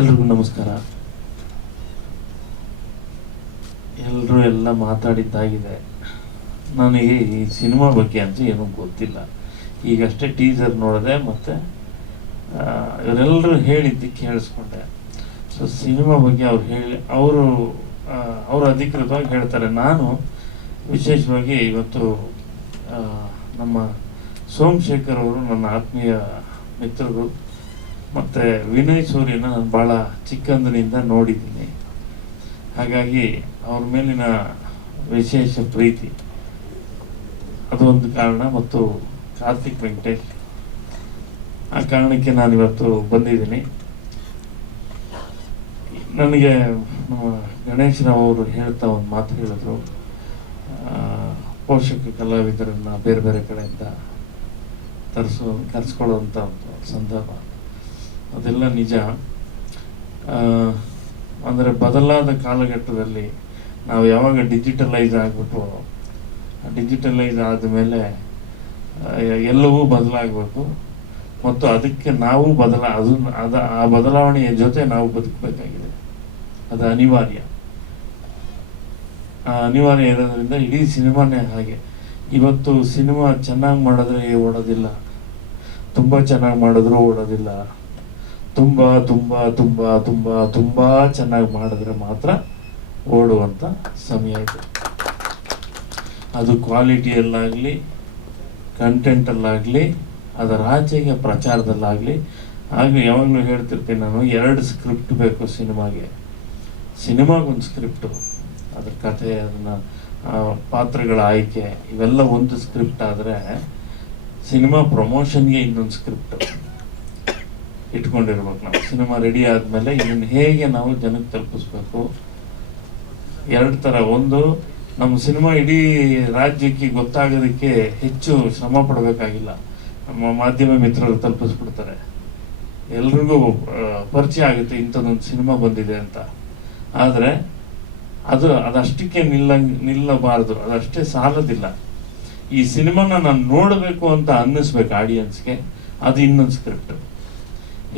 ಎಲ್ರಿಗೂ ನಮಸ್ಕಾರ. ಎಲ್ಲರೂ ಎಲ್ಲ ಮಾತಾಡಿದ್ದಾಗಿದೆ. ನನಗೆ ಈ ಸಿನಿಮಾ ಬಗ್ಗೆ ಅಂತ ಏನೂ ಗೊತ್ತಿಲ್ಲ. ಈಗಷ್ಟೇ ಟೀಸರ್ ನೋಡಿದೆ ಮತ್ತು ಇವರೆಲ್ಲರೂ ಹೇಳಿದ್ದು ಕೇಳಿಸ್ಕೊಂಡೆ ಸೊ ಸಿನಿಮಾ ಬಗ್ಗೆ ಅವ್ರು ಹೇಳಿ, ಅವರು ಅವರು ಅಧಿಕೃತವಾಗಿ ಹೇಳ್ತಾರೆ. ನಾನು ವಿಶೇಷವಾಗಿ ಇವತ್ತು ನಮ್ಮ ಸೋಮಶೇಖರ್ ಅವರು ನನ್ನ ಆತ್ಮೀಯ ಮಿತ್ರರು ಮತ್ತು ವಿನಯ್ ಸೂರ್ಯನ ನಾನು ಭಾಳ ಚಿಕ್ಕಂದಿನಿಂದ ನೋಡಿದ್ದೀನಿ. ಹಾಗಾಗಿ ಅವ್ರ ಮೇಲಿನ ವಿಶೇಷ ಪ್ರೀತಿ. ಅದೊಂದು ಕಾರಣ ಮತ್ತು ಕಾರ್ತಿಕ್ ವೆಂಕಟೇಶ್. ಆ ಕಾರಣಕ್ಕೆ ನಾನು ಇವತ್ತು ಬಂದಿದ್ದೀನಿ. ನನಗೆ ಗಣೇಶ್ ಅವರು ಹೇಳ್ತಾ ಒಂದು ಮಾತು ಹೇಳಿದ್ರು. ಪೋಷಕ ಕಲಾವಿದರನ್ನ ಬೇರೆ ಬೇರೆ ಕಡೆಯಿಂದ ತರಿಸೋ ಕರೆಸ್ಕೊಳ್ಳುವಂಥ ಒಂದು ಸಂದರ್ಭ. ಅದೆಲ್ಲ ನಿಜ. ಅಂದರೆ ಬದಲಾದ ಕಾಲಘಟ್ಟದಲ್ಲಿ ನಾವು ಯಾವಾಗ ಡಿಜಿಟಲೈಸ್ ಆಗಿಬಿಟ್ಟು ಡಿಜಿಟಲೈಸ್ ಆದಮೇಲೆ ಎಲ್ಲವೂ ಬದಲಾಗಬೇಕು. ಮತ್ತು ಅದಕ್ಕೆ ನಾವು ಬದಲ, ಅದು, ಅದ, ಆ ಬದಲಾವಣೆಯ ಜೊತೆ ನಾವು ಬದುಕಬೇಕಾಗಿದೆ. ಅದು ಅನಿವಾರ್ಯ. ಆ ಅನಿವಾರ್ಯ ಇರೋದ್ರಿಂದ ಇಡೀ ಸಿನಿಮಾನೇ ಹಾಗೆ. ಇವತ್ತು ಸಿನಿಮಾ ಚೆನ್ನಾಗಿ ಮಾಡಿದ್ರೆ ಓಡೋದಿಲ್ಲ. ತುಂಬ ಚೆನ್ನಾಗಿ ಮಾಡಿದ್ರು ಓಡೋದಿಲ್ಲ. ತುಂಬ ತುಂಬ ತುಂಬ ತುಂಬ ತುಂಬ ಚೆನ್ನಾಗಿ ಮಾಡಿದ್ರೆ ಮಾತ್ರ ಓಡುವಂಥ ಸಮಯ ಇದೆ. ಅದು ಕ್ವಾಲಿಟಿಯಲ್ಲಾಗಲಿ ಕಂಟೆಂಟಲ್ಲಾಗಲಿ ಅದರ ಆಚೆಗೆ ಪ್ರಚಾರದಲ್ಲಾಗಲಿ. ಹಾಗೆ ಯಾವಾಗಲೂ ಹೇಳ್ತಿರ್ತೀನಿ ನಾನು, ಎರಡು ಸ್ಕ್ರಿಪ್ಟ್ ಬೇಕು ಸಿನಿಮಾಗೆ. ಸಿನಿಮಾಗೊಂದು ಸ್ಕ್ರಿಪ್ಟು ಅದ್ರ ಕಥೆ, ಅದನ್ನ ಪಾತ್ರಗಳ ಆಯ್ಕೆ, ಇವೆಲ್ಲ ಒಂದು ಸ್ಕ್ರಿಪ್ಟ್ ಆದರೆ, ಸಿನಿಮಾ ಪ್ರಮೋಷನ್ಗೆ ಇನ್ನೊಂದು ಸ್ಕ್ರಿಪ್ಟ್ ಇಟ್ಕೊಂಡಿರ್ಬೇಕು ನಾವು. ಸಿನಿಮಾ ರೆಡಿ ಆದಮೇಲೆ ಇದನ್ನು ಹೇಗೆ ನಾವು ಜನಕ್ಕೆ ತಲುಪಿಸ್ಬೇಕು? ಎರಡು ಥರ ಒಂದು, ನಮ್ಮ ಸಿನಿಮಾ ಇಡೀ ರಾಜ್ಯಕ್ಕೆ ಗೊತ್ತಾಗೋದಕ್ಕೆ ಹೆಚ್ಚು ಶ್ರಮ ಪಡಬೇಕಾಗಿಲ್ಲ. ನಮ್ಮ ಮಾಧ್ಯಮ ಮಿತ್ರರು ತಲುಪಿಸ್ಬಿಡ್ತಾರೆ. ಎಲ್ರಿಗೂ ಪರಿಚಯ ಆಗುತ್ತೆ, ಇಂಥದ್ದೊಂದು ಸಿನಿಮಾ ಬಂದಿದೆ ಅಂತ. ಆದರೆ, ಅದು, ಅದಷ್ಟಕ್ಕೆ ನಿಲ್ಲ, ನಿಲ್ಲಬಾರದು. ಅದಷ್ಟೇ ಸಾಲದಿಲ್ಲ. ಈ ಸಿನಿಮಾನ ನಾನು ನೋಡಬೇಕು ಅಂತ ಅನ್ನಿಸ್ಬೇಕು ಆಡಿಯನ್ಸ್ಗೆ ಅದು ಇನ್ನೊಂದು ಸ್ಕ್ರಿಪ್ಟ್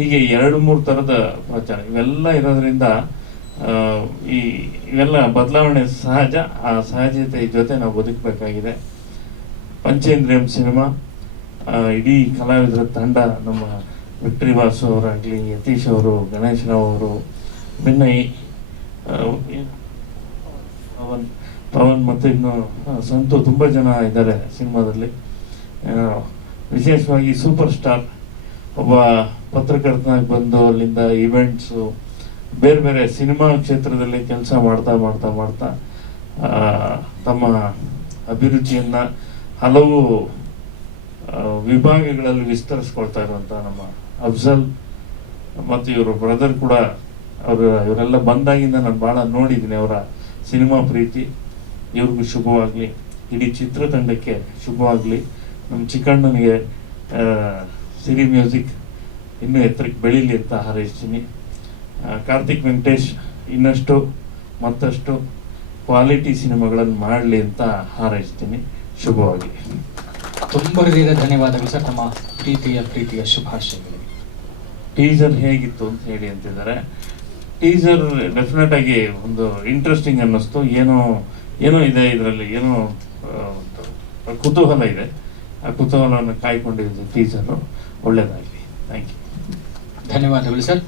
ಹೀಗೆ ಎರಡು ಮೂರು ಥರದ ಪ್ರಚಾರ ಇವೆಲ್ಲ ಇರೋದ್ರಿಂದ ಈ ಇವೆಲ್ಲ ಬದಲಾವಣೆ ಸಹಜ ಆ ಸಹಜತೆ ಜೊತೆ ನಾವು ಬದುಕಬೇಕಾಗಿದೆ. ಪಂಚೇಂದ್ರಿಯಂ ಸಿನಿಮಾ ಇಡೀ ಕಲಾವಿದರ ತಂಡ ನಮ್ಮ ವಿಕ್ಟ್ರಿ ಬಾಸು ಅವರಾಗಲಿ ಯತೀಶ್ ಅವರು ಗಣೇಶ್ ರಾವ್ ಅವರು ಆ, ಪವನ್ ಪವನ್ ಮತ್ತು ಇನ್ನು ಸಂತು ತುಂಬ ಜನ ಇದ್ದಾರೆ ಸಿನಿಮಾದಲ್ಲಿ. ವಿಶೇಷವಾಗಿ ಸೂಪರ್ ಸ್ಟಾರ್ ಒಬ್ಬ ಪತ್ರಕರ್ತನಾಗಿ ಬಂದು ಅಲ್ಲಿಂದ ಇವೆಂಟ್ಸು ಬೇರೆ ಬೇರೆ ಸಿನಿಮಾ ಕ್ಷೇತ್ರದಲ್ಲಿ ಕೆಲಸ ಮಾಡ್ತಾ ಮಾಡ್ತಾ ಮಾಡ್ತಾ ತಮ್ಮ ಅಭಿರುಚಿಯನ್ನು ಹಲವು ವಿಭಾಗಗಳಲ್ಲಿ ವಿಸ್ತರಿಸ್ಕೊಳ್ತಾ ಇರುವಂತ ನಮ್ಮ ಅಫ್ಜಲ್ ಮತ್ತು ಇವರು ಬ್ರದರ್ ಕೂಡ ಅವರು, ಇವರೆಲ್ಲ ಬಂದಾಗಿಂದ ನಾನು ಭಾಳ ನೋಡಿದ್ದೀನಿ ಅವರ ಸಿನಿಮಾ ಪ್ರೀತಿ. ಇವ್ರಿಗೂ ಶುಭವಾಗಲಿ. ಇಡೀ ಚಿತ್ರತಂಡಕ್ಕೆ ಶುಭವಾಗಲಿ. ನಮ್ಮ ಚಿಕ್ಕಣ್ಣನಿಗೆ ಸಿರಿ ಮ್ಯೂಸಿಕ್ ಇನ್ನೂ ಎತ್ತರಕ್ಕೆ ಬೆಳೀಲಿ ಅಂತ ಹಾರೈಸ್ತೀನಿ. ಕಾರ್ತಿಕ್ ವೆಂಕಟೇಶ್ ಇನ್ನಷ್ಟು ಮತ್ತಷ್ಟು ಕ್ವಾಲಿಟಿ ಸಿನಿಮಾಗಳನ್ನು ಮಾಡಲಿ ಅಂತ ಹಾರೈಸ್ತೀನಿ. ಶುಭವಾಗಿ. ತುಂಬ ಹೃದಯದ ಧನ್ಯವಾದಗಳು ಸರ್ ತಮ್ಮ ಪ್ರೀತಿಯ ಪ್ರೀತಿಯ ಶುಭಾಶಯಗಳು. ಟೀಸರ್ ಹೇಗಿತ್ತು ಅಂತ ಹೇಳಿ ಅಂತಿದ್ದಾರೆ. ಟೀಸರ್ ಡೆಫಿನೆಟ್ ಆಗಿ ಒಂದು ಇಂಟ್ರೆಸ್ಟಿಂಗ್ ಅನ್ನಿಸ್ತು. ಏನೋ ಏನೋ ಇದೆ ಇದರಲ್ಲಿ ಏನೋ ಒಂದು ಕುತೂಹಲ ಇದೆ. ಆ ಕುತೂಹಲವನ್ನು ಕಾಯ್ಕೊಂಡಿದ್ದು ಟೀಸರು ಒಳ್ಳೆಯದಾಗಲಿ ಥ್ಯಾಂಕ್ ಯು ಧನ್ಯವಾದಗಳು ಸರ್.